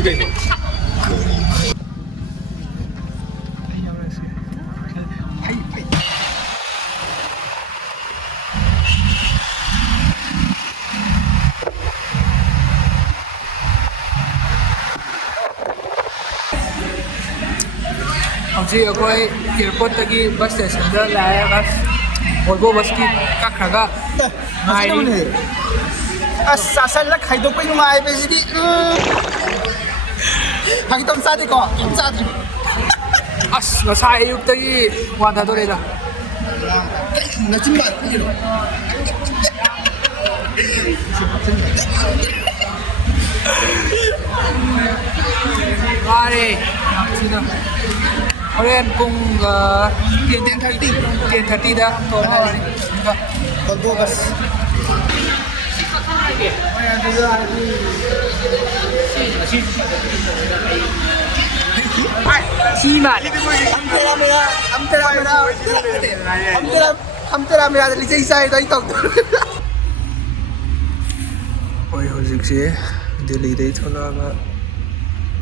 ꯍꯧꯖꯤꯛ ꯀꯩꯅꯣ ꯍꯧꯖꯤꯛ ꯑꯩꯈꯣꯏ ꯑꯦꯌꯔꯄꯣꯔꯠꯇꯒꯤ ꯕꯁ ꯁ꯭ꯇꯦꯁꯟꯗ ꯂꯥꯛꯑꯦ ꯚꯣꯜꯚꯣ ꯕꯁꯀꯤ ꯀꯛꯈ꯭ꯔꯒ ꯉꯥꯏꯔꯤ ꯑꯁ ꯆꯥꯁꯜꯂ ꯈꯥꯏꯗꯣꯛꯄꯩ ꯅꯨꯡꯉꯥꯏꯕꯁꯤꯗꯤ ꯐꯥꯒꯤ ꯇꯧ ꯆꯥꯗꯦꯀꯣ ꯀꯩꯝ ꯆꯥꯗ꯭ꯔꯤ ꯑꯁ ꯉꯁꯥꯏ ꯑꯌꯨꯛꯇꯒꯤ ꯋꯥꯟꯊꯗꯣꯔꯦꯗ ꯅꯆꯤꯟ ꯃꯥꯟꯕꯒꯤꯔꯣ ꯋꯥꯔꯦ ꯌꯥꯝ ꯊꯤꯅ ꯍꯣꯔꯦन ꯄꯨꯡ 10:30ꯗ ꯊꯣꯛꯂꯛꯑꯅꯤ ꯚꯣꯜꯚꯣ ꯕꯁ ꯁꯤ ꯃꯥꯜꯂꯦ ꯑꯝꯇꯔꯥ ꯃꯦꯔꯥꯗ ꯂꯤꯆꯩ ꯆꯥꯏꯗꯣ ꯑꯩ ꯇꯧꯗꯣꯏ ꯍꯣꯏ ꯍꯧꯖꯤꯛꯁꯦ ꯗꯦꯜꯂꯤꯗꯩ ꯊꯣꯛꯂꯛꯑꯒ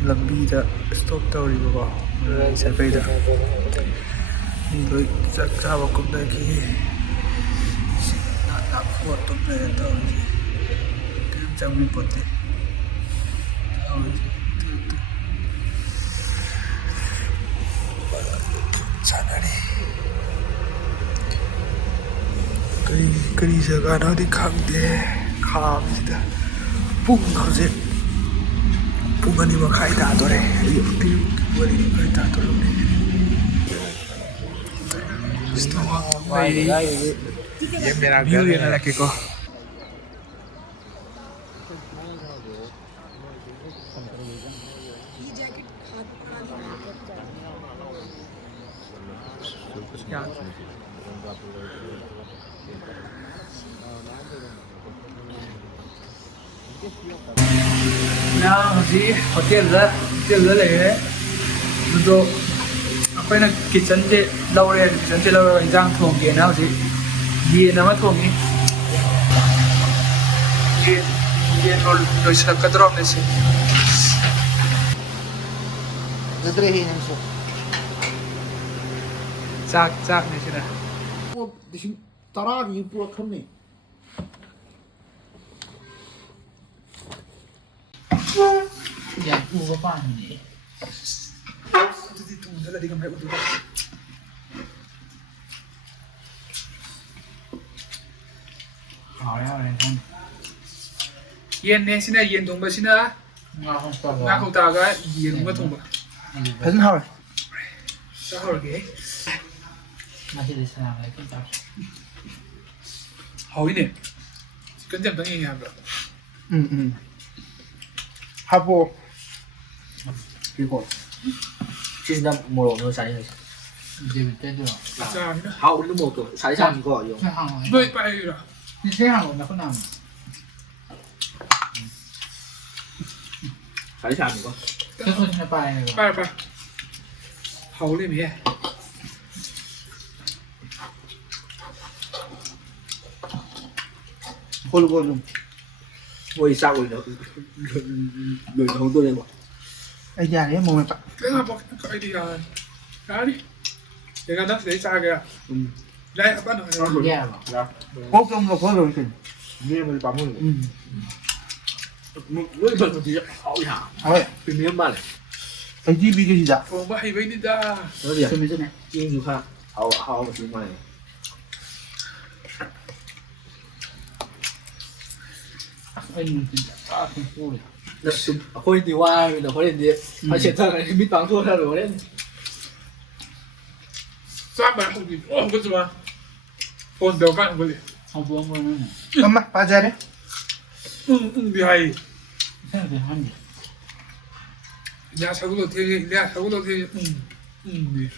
ꯂꯝꯕꯤꯗ ꯁ꯭ꯇꯣꯞ ꯇꯧꯔꯤꯕꯀꯣ ꯃꯔꯥꯏ ꯆꯠꯄꯩꯗ ꯃꯤ ꯂꯣꯏ ꯆꯥꯛ ꯆꯥꯕ ꯀꯨꯝꯅꯈꯤ ꯄꯣꯠ ꯇꯨꯝꯅꯔꯦ ꯇꯧꯔꯤꯁꯦ ꯀꯔꯤꯝ ꯆꯪꯕꯤ ꯄꯣꯠꯇꯦ ꯇꯧꯔꯤꯁꯦ ꯁꯥꯟꯅꯔꯤ ꯀꯔꯤ ꯖꯒꯥꯅꯣꯗꯤ ꯈꯪꯗꯦ ꯈꯥꯝꯁꯤꯗ ꯍꯧꯖꯤꯛ ꯄꯨꯡ 2:30 ꯇꯥꯗꯣꯔꯦ ꯑꯌꯨꯛꯀꯤ 2:30 ꯇꯥꯗꯣꯔꯕꯅꯤ ꯚ꯭ꯌꯨ ꯌꯦꯡꯍꯜꯂꯛꯀꯦꯀꯣ ꯍꯧꯖꯤꯛ ꯍꯣꯇꯦꯜꯗ ꯂꯩꯔꯦ ꯑꯗꯨꯗꯣ ꯑꯩꯈꯣꯏꯅ ꯀꯤꯠꯆꯟꯁꯦ ꯂꯧꯔꯒ ꯏꯟꯖꯥꯡ ꯊꯣꯡꯒꯦꯅ ꯍꯧꯖꯤꯛ ꯌꯦꯟ ꯑꯃ ꯊꯣꯡꯉꯤ ꯌꯦꯟ ꯂꯣꯏꯁꯤꯜꯂꯛꯀꯗꯧꯔꯕꯅꯦ ꯁꯤ ꯐꯖꯗ꯭ꯔꯦꯍꯦ ꯅꯪꯁꯨ ꯆꯥꯛꯅꯦ ꯁꯤꯅ 10,000ꯒꯤ ꯄꯨꯔꯛꯈ꯭ꯔꯕꯅꯦ ꯌꯥꯝ ꯎꯕ ꯄꯥꯝꯃꯤꯅꯦ ꯑꯗꯨꯗꯤ ꯊꯣꯡꯗ꯭ꯔꯒꯗꯤ ꯀꯃꯥꯏꯅ ꯎꯗꯣꯏꯕ ꯍꯥꯎꯔꯦ ꯌꯦꯟꯅꯦ ꯁꯤꯅ ꯌꯦꯟ ꯊꯣꯡꯕꯁꯤꯅ ꯉꯥ ꯀꯧꯇꯥꯒ ꯌꯦꯟꯒ ꯊꯣꯡꯕ ꯐꯖꯅ ꯍꯥꯎꯔꯦ ꯆꯥꯍꯧꯔꯒꯦ ꯍꯥꯎꯏꯅꯦ ꯆꯤꯛꯀꯟꯁꯦ ꯑꯝꯇꯪ ꯌꯦꯡꯒꯦ ꯍꯥꯏꯕ꯭ꯔꯣ ꯍꯥꯞꯄꯣ ꯁꯤꯁꯤꯅ ꯃꯣꯔꯣꯛꯅ ꯆꯥꯅꯤꯡꯉꯤꯁꯦ 하울도 먹고 살살 이거 요. 너 이빨이라. 이 세하고 나 혼나. 살살 이거. 계속 진짜 빠이. 빠이. 하울이 미. 골고루 뭐 이싸고 있는 정도네 뭐. ai già đấy mồm bạn Cái là một cái đi rồi. Đó đi. Để con đất để xa kìa. Đây bắt đầu rồi. ốp trong lục có rồi kìa miếng mình bấm luôn. Nuôi bẩn thì hậu hả? ơi cái miếng mà này. cái gì bị cái gì đó Ồ, bà hay với đi ra. Nó gì? Cái miếng này. Chiên gì ha? Hậu một tí mà này. 거의 와면 버렸는데 다시 했다가 밑방 돌아로 버렸네. Sao bạn không kịp. Ồ, cái gì mà. Ôn đầu cạnh với không buông luôn này mà ba ra đấy đi hay. Nhà sao cũng được thế, nhà sao cũng được thế. Đi.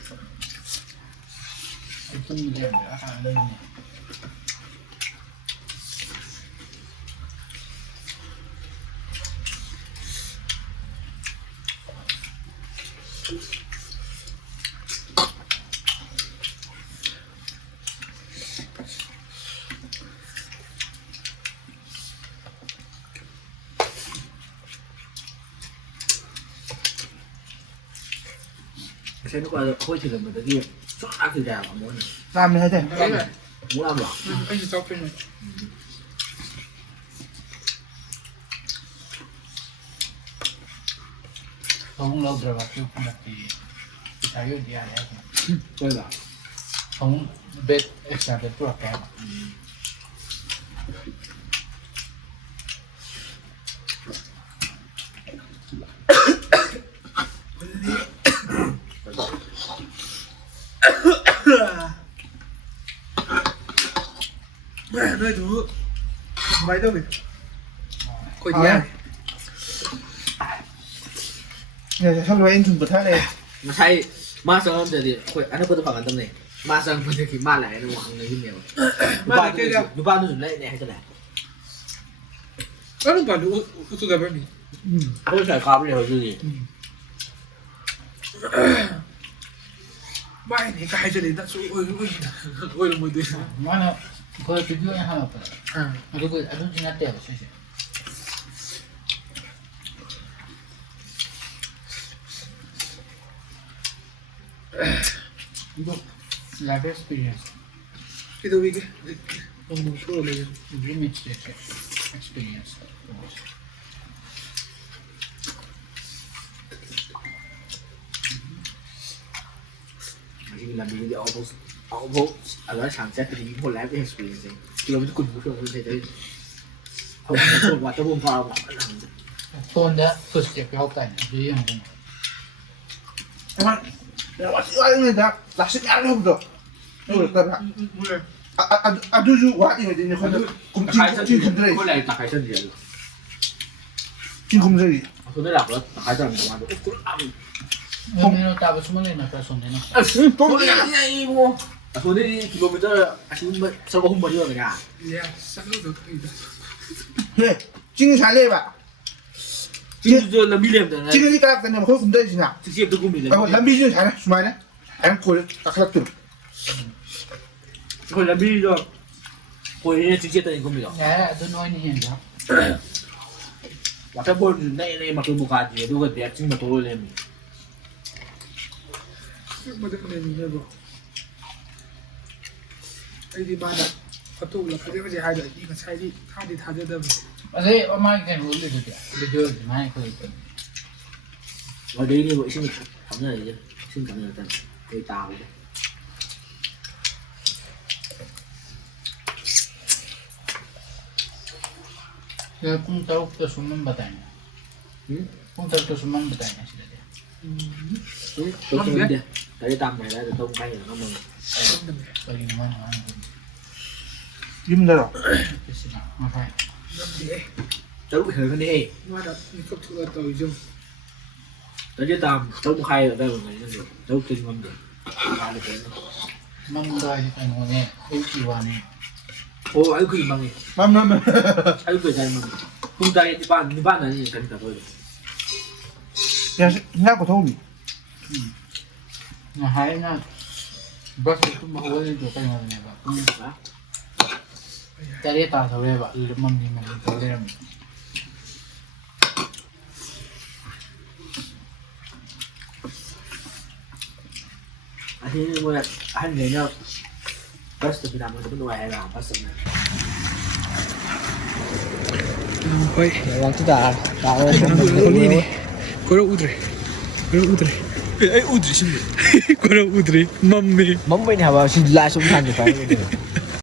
ใช้นึกว่าค่อยถึงมันตะกี้ชอบคือดาวม้วน ตามเลยให้ได้ đấy là ม้วนหรอ anh chỉ cho phim này ของเราเดี๋ยวว่าคือคนที่ใช้อยู่ดีอะไร ใช่หรอ ของเบ็ดเอ็กซ์ตร้าเบ็ดตัวแก mẹ đây thứ máy đâu vậy coi đi à เนี่ยจะชอบไว้เองถึงประเทศเลย ไม่ใช่มาสังเกตดิคุยอันนั้นเปิดฝั่งกันตรงไหนมาสังเกตที่มาไหนในวังในที่เดียวดูบ้านดูสุดเลยเนี่ยให้จะไหน nó bảo đủ tôi gặp em đi เขาใส่ความเร็วดูดิ bài này cái cho đến đã số ôi là một đứa มันเนี่ยก็คือยุ่งยังไงไป à มันก็คืออันนั้นจริงๆเดี๋ยวใช่ไหม life experience cái đâu đi cái ông bùng số này limited experience ที่เรามีเดี๋ยวเอาพวกอะไรฉากแจ็คไปที่พวกแรปเอ็กซ์เพรียนส์ที่เราไม่คุ้นไม่เคยคุ้นเลยเขาพูดว่าจะพูดพอเรา ตัวเนี้ย first step เข้าไปดีอย่างไร ใช่ไหมเดี๋ยวว่าที่ว่าเนี่ยนะหลักสิ่งอะไรผมจะดูแต่ละอ่ะดูว่าอีกนิดนึงคนคุ้มจริงจริงคุ้มเลย คนแรงตักใครเช่นเดียว จริงคุ้มเลย คือได้หลับแล้วตักใครจะมีประมาณนี่เราตาไปสมมตินะก็สมมตินะ ตัวนี้ไงโม่ตัวนี้กิโลเมตรอาชีพมันสักวันมาเยอะเลยอ่ะ yeah sao nó được cái đó เฮ้ยจริงใช่เลยป่ะ จริงๆเรามีเรื่องแต่ จริงที่กลางเป็นเนี่ยมันคุ้มได้จริงอ่ะ จริงๆตัวกูมีเรื่อง ไอ้คนลำบีจริงใช่ไหมสมัยนะไอ้คนตักลักตุ่ม คนละมีก็คนนี้จริงๆตัวเองกูมีหรอ แย่ดูน้อยนี่เห็นแล้ว ว่าถ้าบนในมาตัวบุคคลที่ดูกันเดี๋ยวจริงมาตัวเลยมี mà được này mình được ai đi ba đợt có tụ là cái gì hai đợt đi mà sai đi thang đi thang cho đâm อันนี้ว่าไม่กันรู้เลยเดี๋ยวเดี๋ยวไม่เคยเป็น วันนี้นี่ว่าซึ่งทำอะไรchứซึ่งทำอะไรกันเคยตาวเลย คือพุ่งเต้าตัวสมมันบัดเนี่ยพุ่งเต้าตัวสมมันบัดเนี่ยสิเดี๋ยว ตัวจริงเดียวแต่ได้ตามไหนแล้วจะต้องไปอย่างนั้นมึง ไปยิงมันมัน ยิ้มได้หรอ ก็สินะมาใช่ đâm gì ấy จะรู้เห็นคนนี้ mà đợt mình cấp thu là tàu dùng แต่จะตามต้องใครได้เหมือนกันนั่นเองจะกินมันเดียวมาเลยเป็น มันได้ไอ้โง่เนี่ยไอ้กี่วันเนี่ย โอ้ไอ้คุยมังไง มัน ไอ้คุยใจมังคุณใจที่บ้านนั้นยังกันกับตัวเลย ยังน่ากระทงดิ นะหายนะบัสตุ้มหัวเลยตัวกันมาเนี่ยแบบแต่เรียกตาเท่าไรแบบหรือมันมีมันเท่าไรมั้ง อันนี้มันอันนี้เนี่ยบัสต์พินามันจะเป็นวัยอะไรบัสต์เนี่ย ôi วางที่ตาเลย คนนี้นี่ก็รู้อุดเลยไอ้อุดเลยใช่ไหมก็รู้อุดเลยมัมมี่ มันไม่ทำว่าสิ่งไร้สมทันอยู่ไป